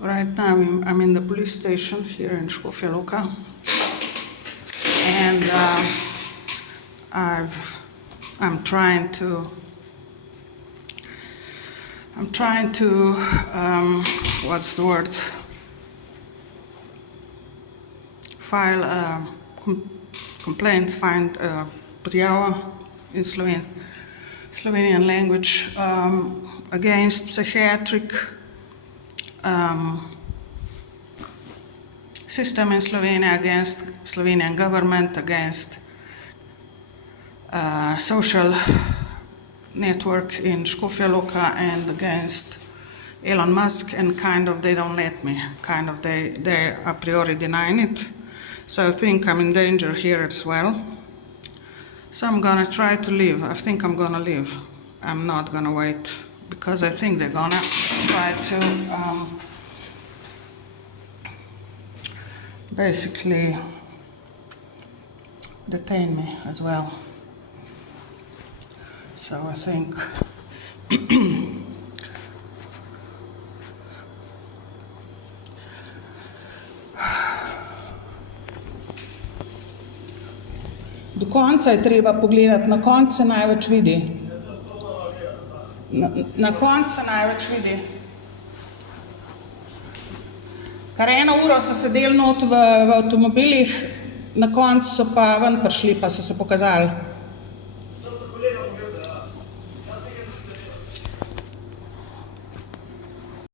Right now I'm in the police station here in Škofja Loka, and I'm trying to what's the word? File a complaint, find a prijave in Slovenian language against psychiatric system in Slovenia, against Slovenian government, against social network in Škofja Loka, and against Elon Musk, and kind of they don't let me, kind of they a priori denying it. So I think I'm in danger here as well. So I'm gonna try to leave. I think I'm gonna leave. I'm not gonna wait, because I think they're gonna try to basically detain me as well. So I think do konca je treba pogledati, na koncu se največ vidi. Na koncu se največ vidi. Kar 1 uro so sedeli not v avtomobilih, na koncu so pa ven prišli, pa so se pokazali.